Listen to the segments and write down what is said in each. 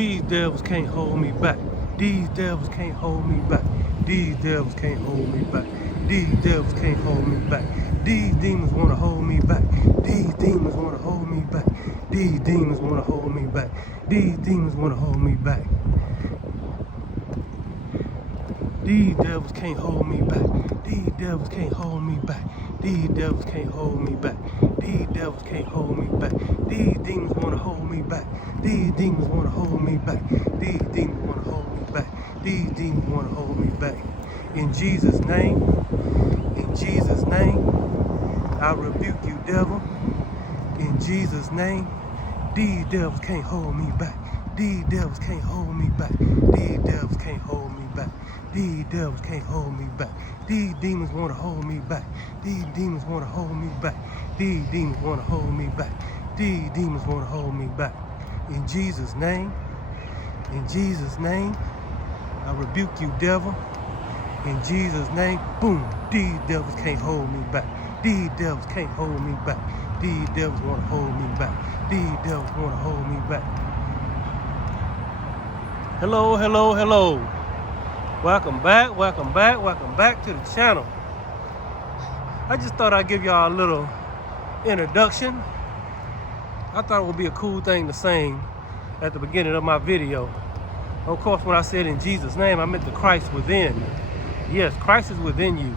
These devils can't hold me back. These devils can't hold me back. These devils can't hold me back. These devils can't hold me back. These demons want to hold me back. These demons want to hold me back. These demons want to hold me back. These demons want to hold me back. These devils can't hold me back. These devils can't hold me back. These devils can't hold me back. These devils can't hold me back. These demons want to hold me back. These demons want to hold me back. These demons want to hold me back. These demons want to hold me back. In Jesus' name, in Jesus' name, I rebuke you, devil. In Jesus' name, these devils can't hold me back. These devils can't hold me back. These devils can't hold me back. These devils can't hold me back. These demons want to hold me back. These demons want to hold me back. These demons want to hold me back. These demons want to hold me back. In Jesus' name, in Jesus' name, I rebuke you, devil. In Jesus' name, boom, these devils can't hold me back. These devils can't hold me back. These devils want to hold me back. These devils want to hold me back. Hello, hello, hello. Welcome back, welcome back, welcome back to the channel. I just thought I'd give y'all a little introduction. I thought it would be a cool thing to sing at the beginning of my video. Of course, when I said in Jesus' name, I meant the Christ within. Yes, Christ is within you.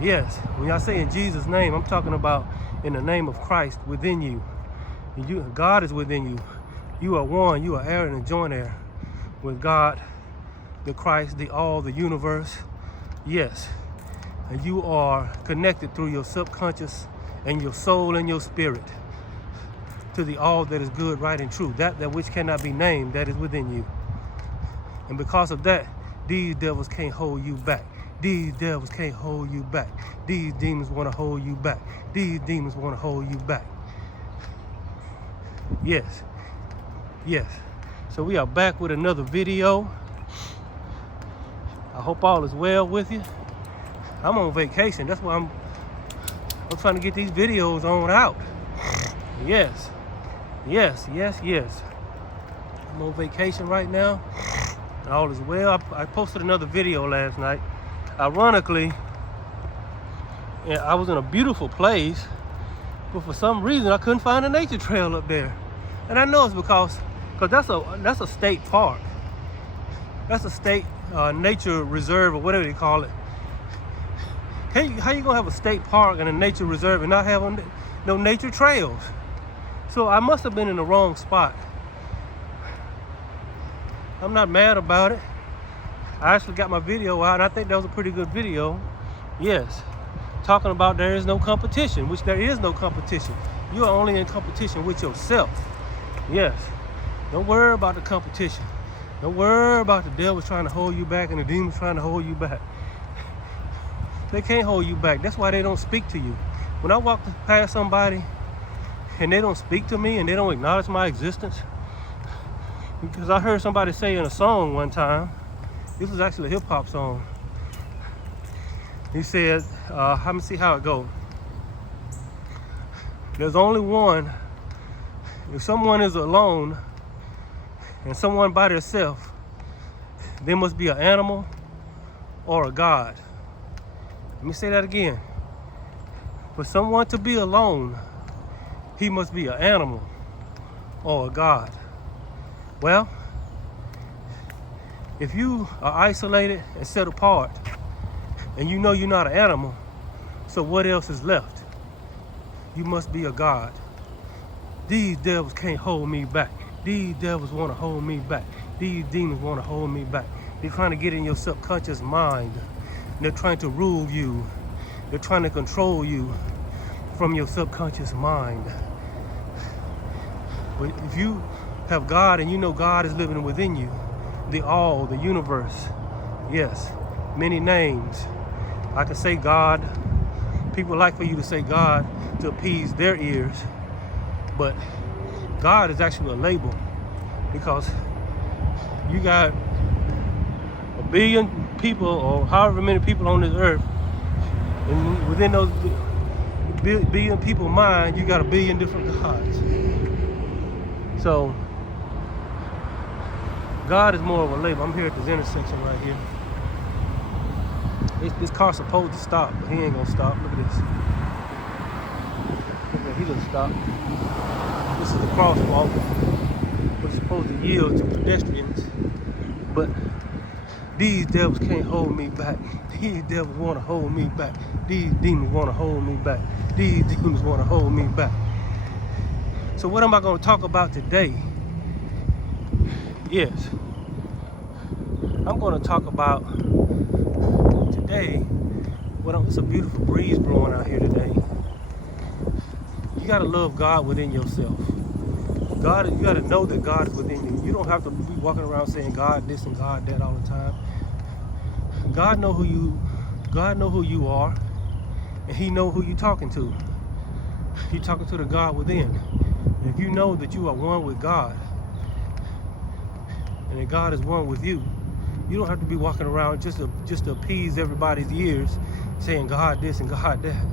Yes, when I say in Jesus' name, I'm talking about in the name of Christ within you. God is within you. You are one, you are heir and joint heir with God, the Christ, the all, the universe. Yes, and you are connected through your subconscious and your soul and your spirit to the all that is good, right, and true, that which cannot be named, that is within you. And because of that, these devils can't hold you back. These devils can't hold you back. These demons want to hold you back. These demons want to hold you back. Yes, yes. So we are back with another video. I hope all is well with you. I'm on vacation. That's why I'm trying to get these videos on out. Yes, yes, yes, yes. I'm on vacation right now. All is well. I posted another video last night. Ironically, I was in a beautiful place, but for some reason I couldn't find a nature trail up there. And I know it's because that's a state park. That's a state nature reserve or whatever they call it. How you gonna have a state park and a nature reserve and not have no nature trails? So I must have been in the wrong spot. I'm not mad about it. I actually got my video out and I think that was a pretty good video. Yes, talking about there is no competition, which there is no competition. You are only in competition with yourself. Yes, don't worry about the competition. Don't worry about the devil trying to hold you back and the demons trying to hold you back. They can't hold you back. That's why they don't speak to you. When I walk past somebody and they don't speak to me and they don't acknowledge my existence, because I heard somebody say in a song one time, this was actually a hip hop song. He said, let me see how it goes. There's only one. If someone is alone and someone by themselves, there must be an animal or a God. Let me say that again. For someone to be alone, he must be an animal or a God. Well, if you are isolated and set apart and you know you're not an animal, so what else is left? You must be a God. These devils can't hold me back. These devils want to hold me back. These demons want to hold me back. They're trying to get in your subconscious mind. They're trying to rule you. They're trying to control you from your subconscious mind. But if you have God and you know God is living within you, the all, the universe, yes, many names. I can say God. People like for you to say God to appease their ears, but God is actually a label, because you got a billion people or however many people on this earth, and within those billion people mind, you got a billion different gods. So God is more of a label. I'm here at this intersection right here. This car's supposed to stop, but he ain't gonna stop. Look at this. Look at, he didn't stop. This is the crosswalk. We're supposed to yield to pedestrians, but these devils can't hold me back. These devils want to hold me back. These demons want to hold me back. These demons want to hold me back. So what am I going to talk about today? Yes, I'm going to talk about today. It's a beautiful breeze blowing out here today. You got to love God within yourself. God, you got to know that God is within you. You don't have to be walking around saying God this and God that all the time. God know who you are, and he know who you talking to. You're talking to the God within. And if you know that you are one with God, and that God is one with you, you don't have to be walking around just to appease everybody's ears, saying God this and God that.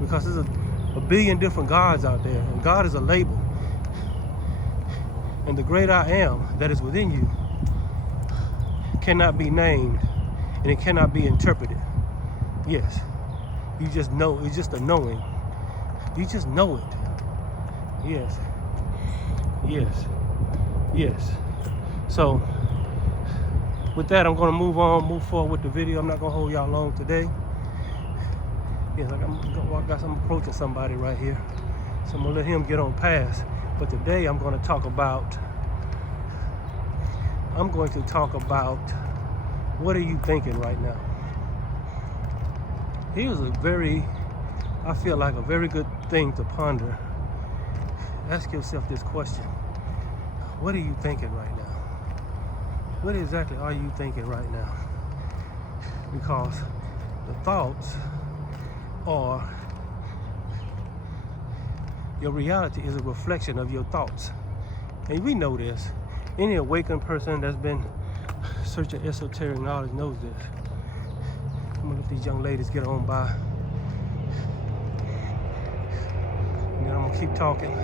Because there's a billion different gods out there, and God is a label. And the great I am that is within you cannot be named, and it cannot be interpreted. Yes, you just know. It's just a knowing. You just know it. Yes, yes, yes. So with that, I'm going to move forward with the video. I'm not going to hold y'all long today. Yes, I'm approaching somebody right here, so I'm going to let him get on past. But today I'm going to talk about what are you thinking right now? Here's I feel like a very good thing to ponder. Ask yourself this question. What are you thinking right now? What exactly are you thinking right now? Because the thoughts are, your reality is a reflection of your thoughts. And we know this. Any awakened person that's been searching esoteric knowledge knows this. I'm gonna let these young ladies get on by. And then I'm gonna keep talking.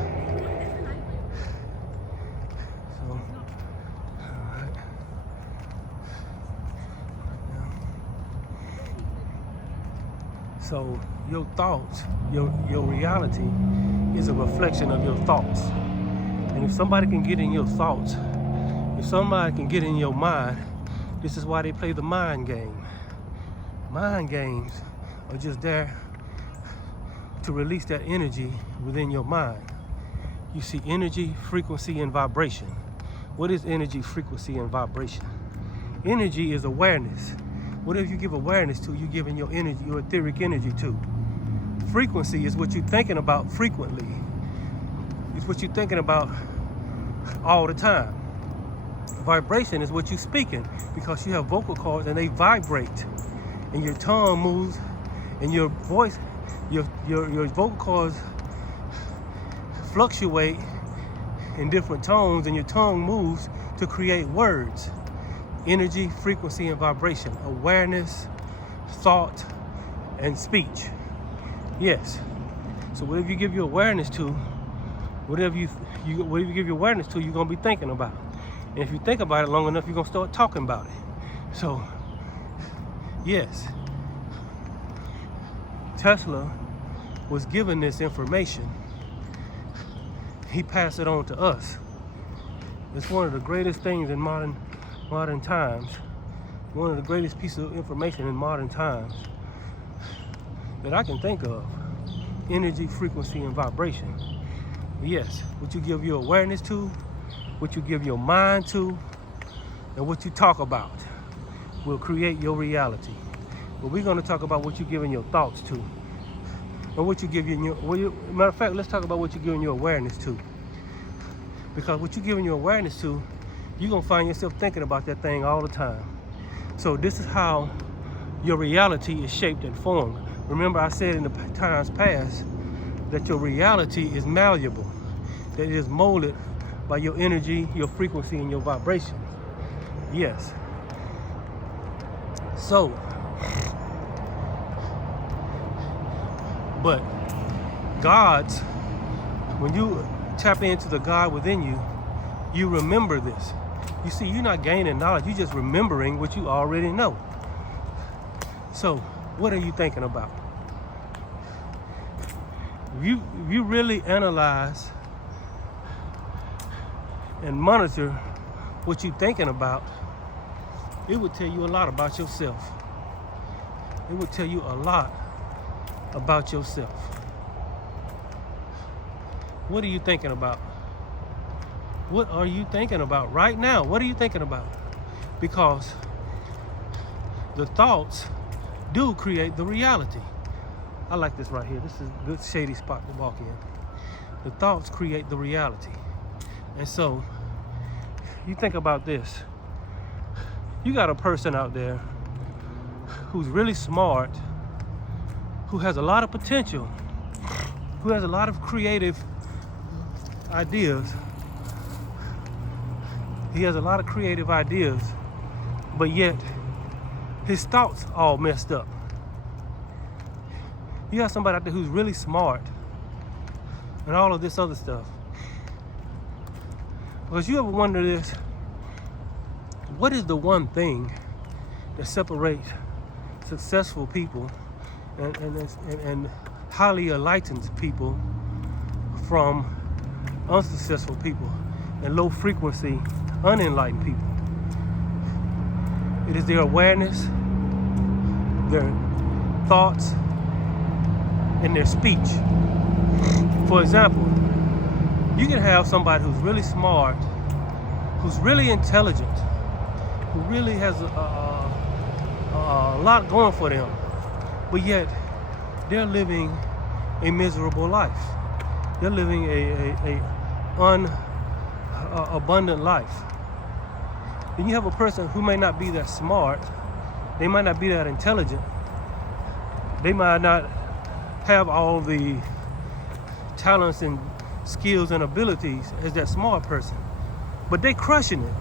So your thoughts, your reality is a reflection of your thoughts. And if somebody can get in your thoughts, if somebody can get in your mind, this is why they play the mind game. Mind games are just there to release that energy within your mind. You see energy, frequency, and vibration. What is energy, frequency, and vibration? Energy is awareness. Whatever you give awareness to, you're giving your energy, your etheric energy to. Frequency is what you're thinking about frequently. It's what you're thinking about all the time. Vibration is what you're speaking, because you have vocal cords and they vibrate. And your tongue moves, and your voice, your vocal cords fluctuate in different tones, and your tongue moves to create words. Energy, frequency, and vibration, awareness, thought, and speech. Yes. So whatever you give your awareness to, whatever you give your awareness to, you're gonna be thinking about. And if you think about it long enough, you're gonna start talking about it. So, yes, Tesla was given this information. He passed it on to us. It's one of the greatest things in modern times, one of the greatest pieces of information in modern times that I can think of. Energy, frequency, and vibration. Yes, what you give your awareness to, what you give your mind to, and what you talk about will create your reality. But we're going to talk about what you're giving your thoughts to, and what you give matter of fact, let's talk about what you're giving your awareness to. Because what you're giving your awareness to, you're going to find yourself thinking about that thing all the time. So this is how your reality is shaped and formed. Remember, I said in the times past that your reality is malleable, that it is molded by your energy, your frequency, and your vibration. Yes. So, but when you tap into the God within you, you remember this. You see, you're not gaining knowledge. You're just remembering what you already know. So, what are you thinking about? If you really analyze and monitor what you're thinking about, it would tell you a lot about yourself. It would tell you a lot about yourself. What are you thinking about? What are you thinking about right now? What are you thinking about? Because the thoughts do create the reality. I like this right here. This is a good shady spot to walk in. The thoughts create the reality. And so, you think about this. You got a person out there who's really smart, who has a lot of potential, who has a lot of creative ideas. He has a lot of creative ideas, but yet his thoughts all messed up. You have somebody out there who's really smart and all of this other stuff. Because you ever wonder this, what is the one thing that separates successful people and highly enlightened people from unsuccessful people and low frequency, unenlightened people? It is their awareness, their thoughts, and their speech. For example, you can have somebody who's really smart, who's really intelligent, who really has a lot going for them, but yet they're living a miserable life. They're living a abundant life. Then you have a person who may not be that smart, they might not be that intelligent, they might not have all the talents and skills and abilities as that smart person, but they crushing it.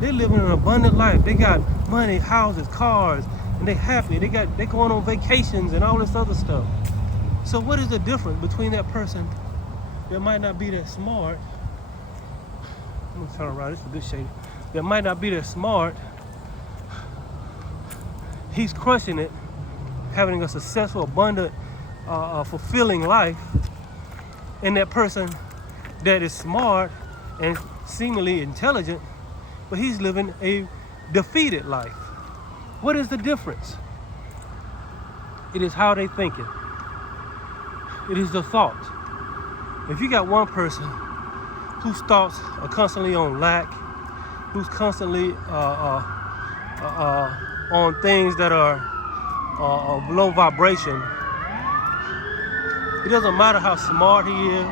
They're living an abundant life. They got money, houses, cars, and they happy. They going on vacations and all this other stuff. So what is the difference between that person that might not be that smart? I'm gonna turn around. This is a good shade. That might not be that smart. He's crushing it, having a successful, abundant, fulfilling life. And that person that is smart and seemingly intelligent, but he's living a defeated life. What is the difference? It is how they thinking. It is the thought. If you got one person whose thoughts are constantly on lack, who's constantly on things that are of low vibration, it doesn't matter how smart he is.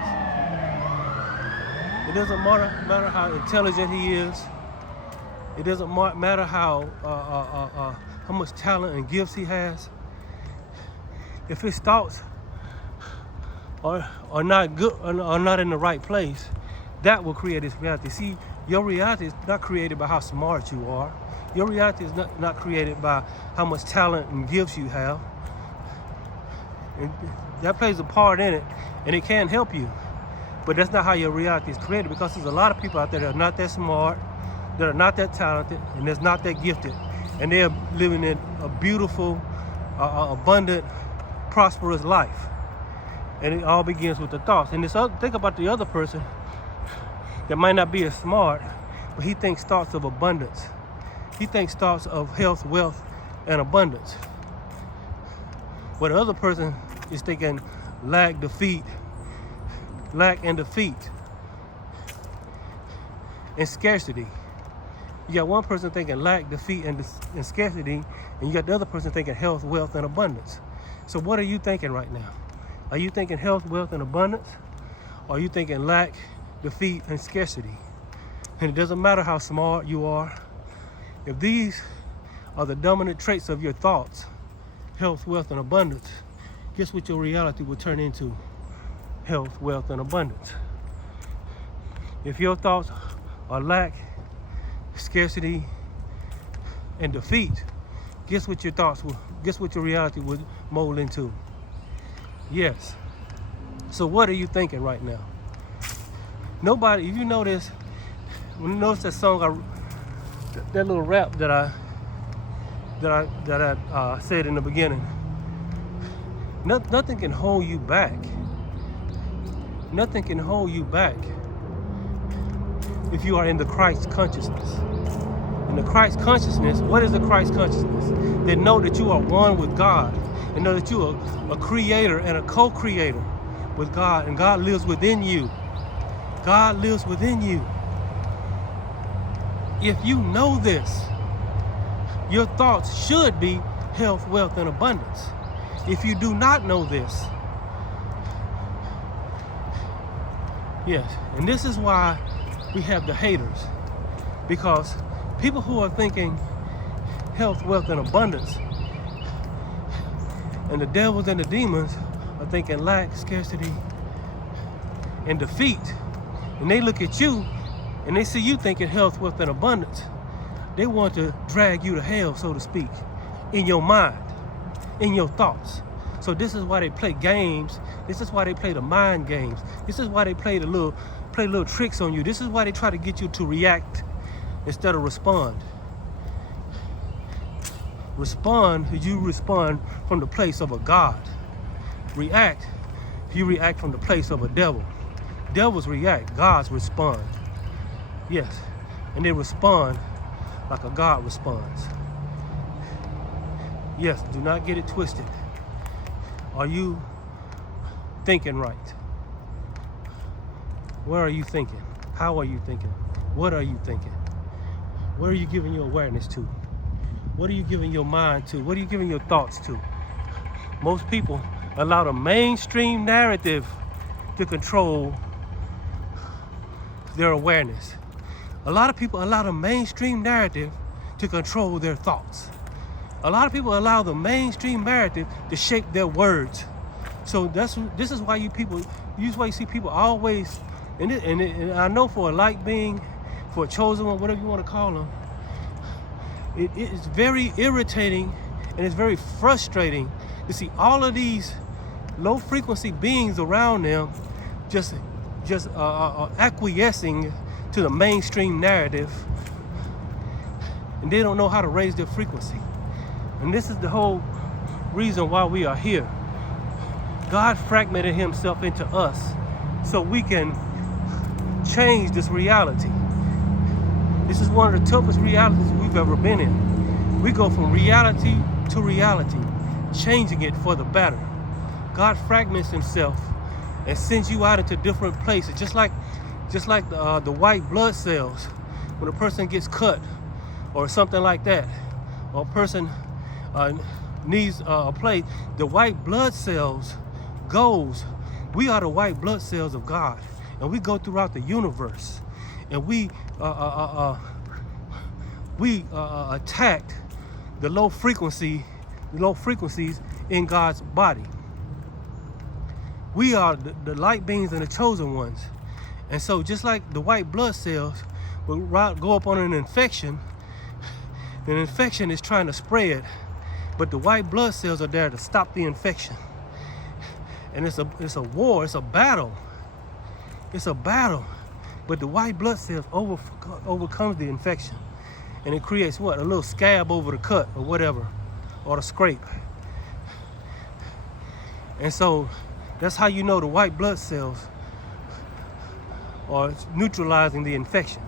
It doesn't matter how intelligent he is. It doesn't matter how much talent and gifts he has. If his thoughts are not good, are not in the right place, that will create his reality. See, your reality is not created by how smart you are. Your reality is not created by how much talent and gifts you have. And that plays a part in it, and it can help you. But that's not how your reality is created, because there's a lot of people out there that are not that smart, that are not that talented, and that's not that gifted. And they're living in a beautiful, abundant, prosperous life. And it all begins with the thoughts. And think about the other person that might not be as smart, but he thinks thoughts of abundance. He thinks thoughts of health, wealth, and abundance. But the other person is thinking lack and defeat, and scarcity. You got one person thinking lack, defeat, and scarcity, and you got the other person thinking health, wealth, and abundance. So what are you thinking right now? Are you thinking health, wealth, and abundance? Or are you thinking lack, defeat, and scarcity? And it doesn't matter how smart you are. If these are the dominant traits of your thoughts, health, wealth, and abundance, guess what your reality will turn into? Health, wealth, and abundance. If your thoughts are lack, scarcity, and defeat, guess what your reality would mold into? Yes. So what are you thinking right now? Nobody, if you notice, When you notice that song, that little rap that I said in the beginning. Nothing can hold you back. Nothing can hold you back if you are in the Christ consciousness. In the Christ consciousness, what is the Christ consciousness? They know that you are one with God. They know that you are a creator and a co-creator with God, and God lives within you. God lives within you. If you know this, your thoughts should be health, wealth, and abundance. If you do not know this, yes, and this is why we have the haters, because people who are thinking health, wealth, and abundance, and the devils and the demons are thinking lack, scarcity, and defeat, and they look at you and they see you thinking health, wealth, and abundance, they want to drag you to hell, so to speak, in your mind, in your thoughts. So this is why they play games. This is why they play the mind games. This is why they play little tricks on you. This is why they try to get you to react instead of respond. Respond, you respond from the place of a God. React, you react from the place of a devil. Devils react, gods respond. Yes, and they respond like a God responds. Yes, do not get it twisted. Are you thinking right? Where are you thinking? How are you thinking? What are you thinking? Where are you giving your awareness to? What are you giving your mind to? What are you giving your thoughts to? Most people allow the mainstream narrative to control their awareness. A lot of people allow the mainstream narrative to control their thoughts. A lot of people allow the mainstream narrative to shape their words. So this is why you see people always, and I know for a light being, for a chosen one, whatever you want to call them, it is very irritating and it's very frustrating to see all of these low frequency beings around them just acquiescing to the mainstream narrative, and they don't know how to raise their frequency. And this is the whole reason why we are here. God fragmented himself into us so we can change this reality. This is one of the toughest realities we've ever been in. We go from reality to reality, changing it for the better. God fragments himself and sends you out into different places, just like the white blood cells. When a person gets cut or something like that, or a person needs a place, the white blood cells goes. We are the white blood cells of God, and we go throughout the universe, and we attack the low frequencies in God's body. We are the light beings and the chosen ones. And so just like the white blood cells will go up on an infection is trying to spread, but the white blood cells are there to stop the infection. And it's a war, it's a battle. It's a battle. But the white blood cells overcomes the infection. And it creates what? A little scab over the cut or whatever, or the scrape. And so that's how you know the white blood cells are neutralizing the infection.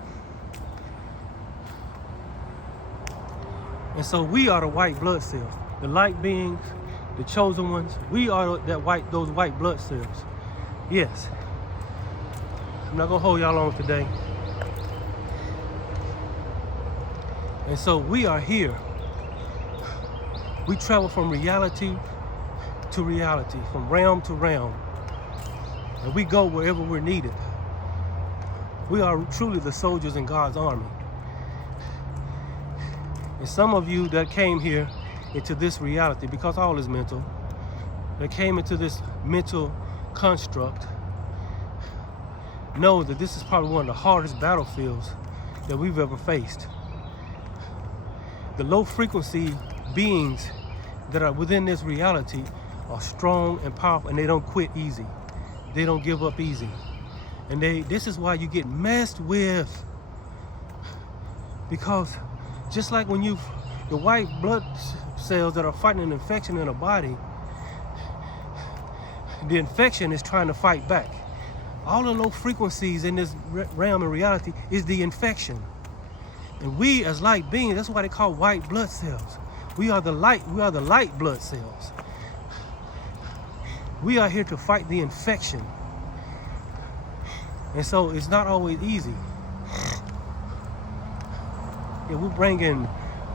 And so we are the white blood cells, the light beings, the chosen ones. We are those white blood cells. Yes. I'm not gonna hold y'all long today. And so we are here. We travel from reality to reality, from realm to realm. And we go wherever we're needed. We are truly the soldiers in God's army. And some of you that came here into this reality, because all is mental, that came into this mental construct, know that this is probably one of the hardest battlefields that we've ever faced. The low frequency beings that are within this reality are strong and powerful, and they don't quit easy. They don't give up easy. And this is why you get messed with. Because just like when the white blood cells that are fighting an infection in a body, the infection is trying to fight back. All the low frequencies in this realm of reality is the infection. And we as light beings, that's why they call white blood cells. We are the light blood cells. We are here to fight the infection. And so it's not always easy. Yeah, we're bringing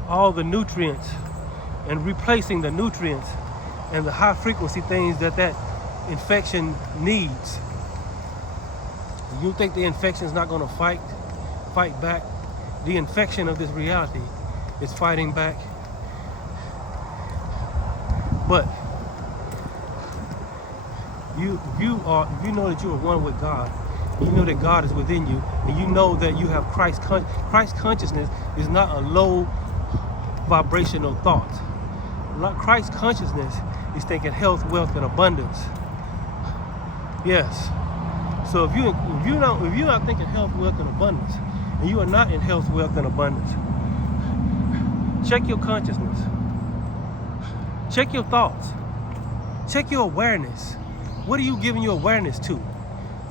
all the nutrients and replacing the nutrients and the high frequency things that infection needs. You think the infection is not going to fight back? The infection of this reality is fighting back. But you know that you are one with God. You know that God is within you, and you know that you have Christ consciousness is not a low vibrational thought. Christ consciousness is thinking health, wealth, and abundance. Yes. So if you're not thinking health, wealth, and abundance, and you are not in health, wealth, and abundance, check your consciousness. Check your thoughts. Check your awareness. What are you giving your awareness to?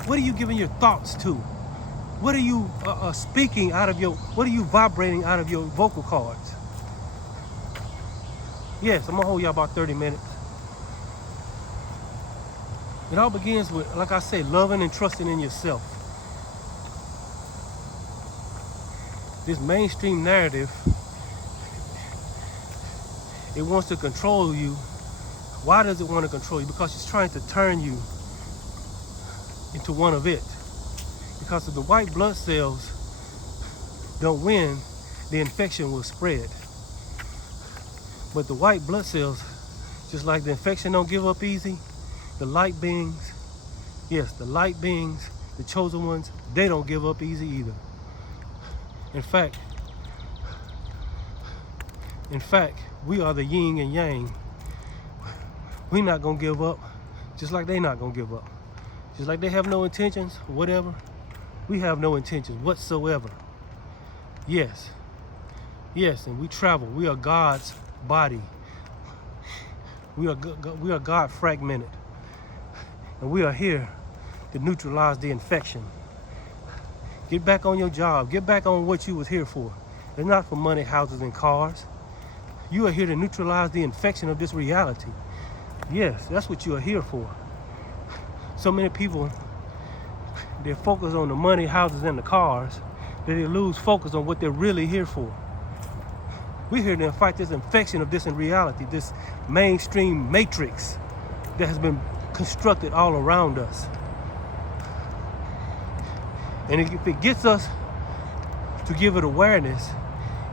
What are you giving your thoughts to? What are you speaking out of what are you vibrating out of your vocal cords? Yes, I'm gonna hold y'all about 30 minutes. It all begins with, like I say, loving and trusting in yourself. This mainstream narrative, it wants to control you. Why does it want to control you? Because it's trying to turn you into one of it. Because if the white blood cells don't win, the infection will spread. But the white blood cells, just like the infection don't give up easy, the light beings, yes, the light beings, the chosen ones, they don't give up easy either. In fact, we are the yin and yang. We're not gonna give up, just like they're not gonna give up. Just like they have no intentions, whatever, we have no intentions whatsoever. Yes, and we travel. We are God's body. We are God fragmented. And we are here to neutralize the infection. Get back on your job. Get back on what you was here for. It's not for money, houses, and cars. You are here to neutralize the infection of this reality. Yes, that's what you are here for. So many people, they focus on the money, houses, and the cars, that they lose focus on what they're really here for. We're here to fight this infection of this in reality, this mainstream matrix that has been constructed all around us. And if it gets us to give it awareness,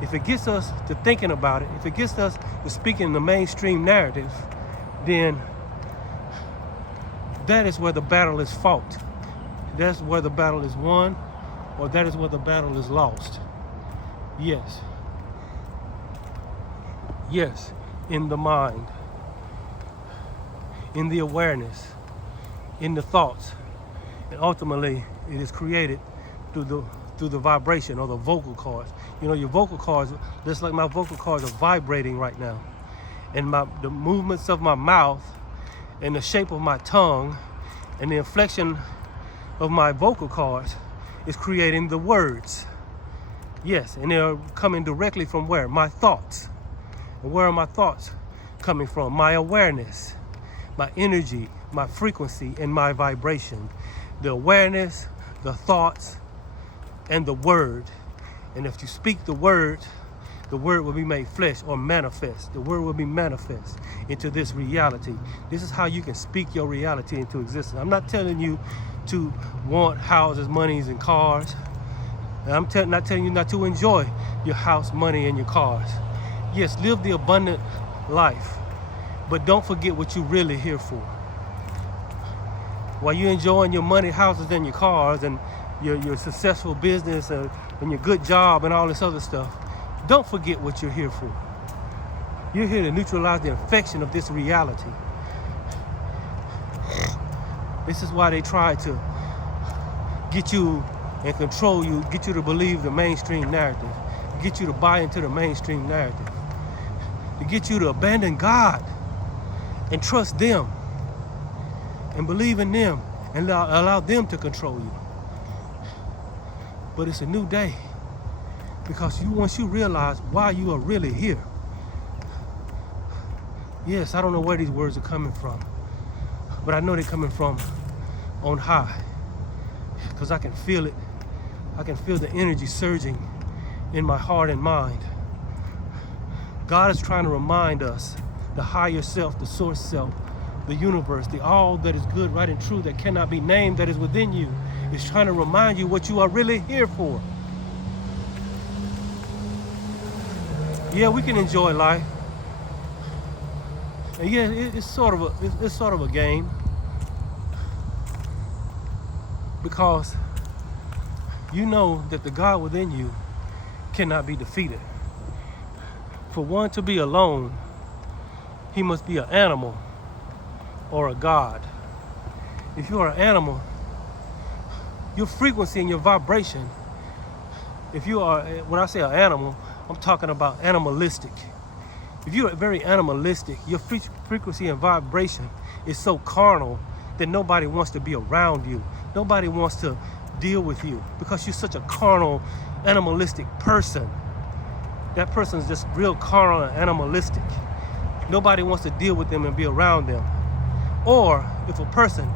if it gets us to thinking about it, if it gets us to speaking the mainstream narrative, then that is where the battle is fought. That's where the battle is won, or that is where the battle is lost. Yes. Yes, in the mind, in the awareness, in the thoughts, and ultimately it is created through the vibration or the vocal cords. You know, your vocal cords, just like my vocal cords are vibrating right now, and the movements of my mouth and the shape of my tongue and the inflection of my vocal cords is creating the words. Yes, and they're coming directly from where? My thoughts. And where are my thoughts coming from? My awareness, my energy, my frequency, and my vibration. The awareness, the thoughts, and the word. And if you speak the word will be made flesh or manifest. The word will be manifest into this reality. This is how you can speak your reality into existence. I'm not telling you to want houses, monies, and cars. And I'm not telling you not to enjoy your house, money, and your cars. Yes, live the abundant life, but don't forget what you're really here for. While you're enjoying your money, houses, and your cars, and your successful business and your good job and all this other stuff, don't forget what you're here for. You're here to neutralize the infection of this reality. This is why they try to get you and control you, get you to believe the mainstream narrative, get you to buy into the mainstream narrative, to get you to abandon God and trust them and believe in them and allow them to control you. But it's a new day, because once you realize why you are really here. Yes, I don't know where these words are coming from, but I know they're coming from on high, because I can feel it. I can feel the energy surging in my heart and mind. God is trying to remind us, the higher self, the source self, the universe, the all that is good, right, and true, that cannot be named, that is within you, is trying to remind you what you are really here for. Yeah, we can enjoy life. And yeah, it's sort of a game, because you know that the God within you cannot be defeated. For one to be alone, he must be an animal or a god. If you are an animal, your frequency and your vibration, if you are, when I say an animal, I'm talking about animalistic. If you're very animalistic, your frequency and vibration is so carnal that nobody wants to be around you. Nobody wants to deal with you, because you're such a carnal, animalistic person. That person is just real carnal and animalistic. Nobody wants to deal with them and be around them. Or if a person,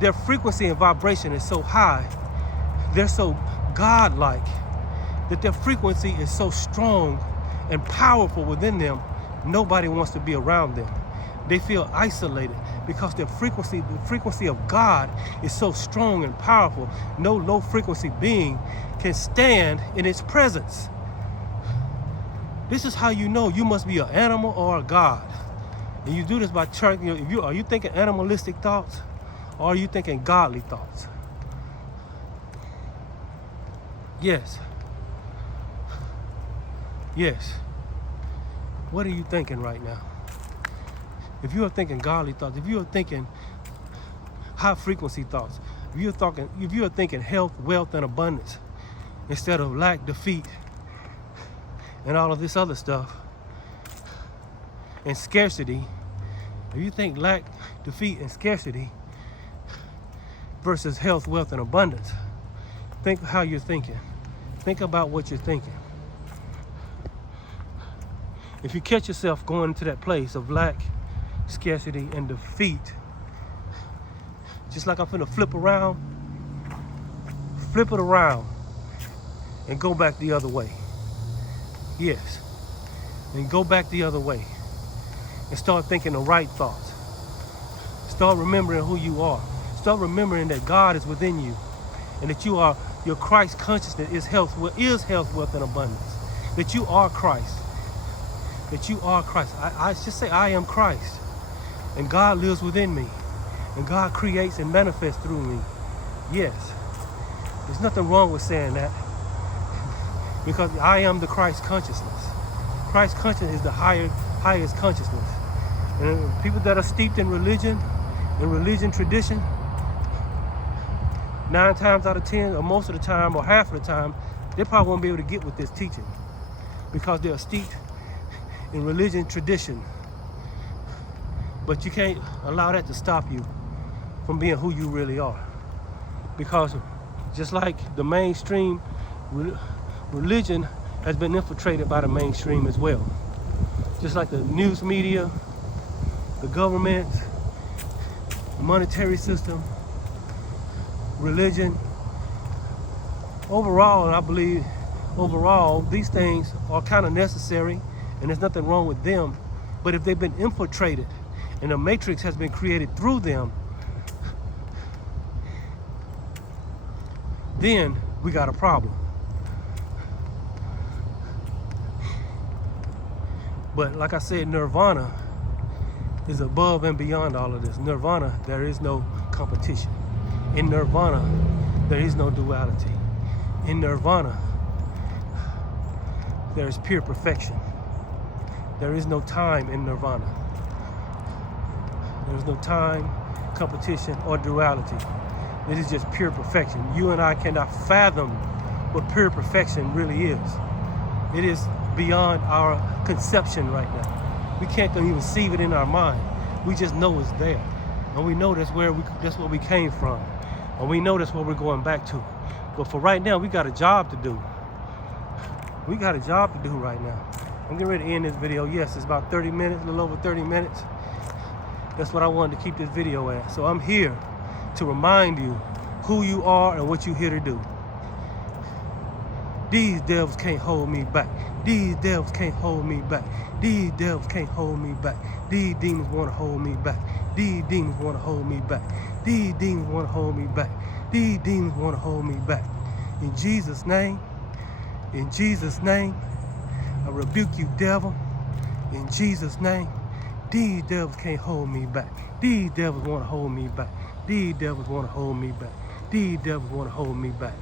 their frequency and vibration is so high, they're so godlike, that their frequency is so strong and powerful within them, nobody wants to be around them. They feel isolated because the frequency of God is so strong and powerful. No low frequency being can stand in its presence. This is how you know you must be an animal or a God. And you do this by church. Are you thinking animalistic thoughts, or are you thinking godly thoughts? Yes. Yes. What are you thinking right now? If you are thinking godly thoughts, if you are thinking high frequency thoughts, if you are thinking health, wealth, and abundance instead of lack, defeat, and all of this other stuff, and scarcity, if you think lack, defeat, and scarcity versus health, wealth, and abundance, think how you're thinking. Think about what you're thinking. If you catch yourself going into that place of lack, scarcity, and defeat, just like I'm finna flip it around and go back the other way. Yes, and go back the other way and start thinking the right thoughts. Start remembering who you are. Start remembering that God is within you, and that your Christ consciousness is health, wealth, and abundance. That you are Christ. That you are Christ. I just say I am Christ. And God lives within me. And God creates and manifests through me. Yes. There's nothing wrong with saying that. Because I am the Christ consciousness. Christ consciousness is the highest consciousness. And people that are steeped in religion tradition, 9 times out of 10, or most of the time, or half of the time, they probably won't be able to get with this teaching, because they are steeped in religion tradition. But you can't allow that to stop you from being who you really are, because just like the mainstream, religion has been infiltrated by the mainstream as well. Just like the news media, the government, the monetary system, religion. Overall, and I believe overall, these things are kind of necessary, and there's nothing wrong with them. But if they've been infiltrated and a matrix has been created through them, then we got a problem. But like I said, nirvana is above and beyond all of this. Nirvana, there is no competition. In nirvana, there is no duality. In nirvana, there is pure perfection. There is no time in nirvana. There is no time, competition, or duality. It is just pure perfection. You and I cannot fathom what pure perfection really is. It is beyond our conception right now. We can't even conceive it in our mind. We just know it's there. And we know that's where we came from. And we know that's what we're going back to. But for right now, we got a job to do. We got a job to do right now. I'm getting ready to end this video. Yes, it's about 30 minutes, a little over 30 minutes. That's what I wanted to keep this video at. So I'm here to remind you who you are and what you're here to do. These devils can't hold me back. These devils can't hold me back. These devils can't hold me back. These demons want to hold me back. These demons want to hold me back. These demons want to hold me back. These demons want to hold me back. In Jesus' name, I rebuke you, devil. In Jesus' name, these devils can't hold me back. These devils want to hold me back. These devils want to hold me back. These devils want to hold me back.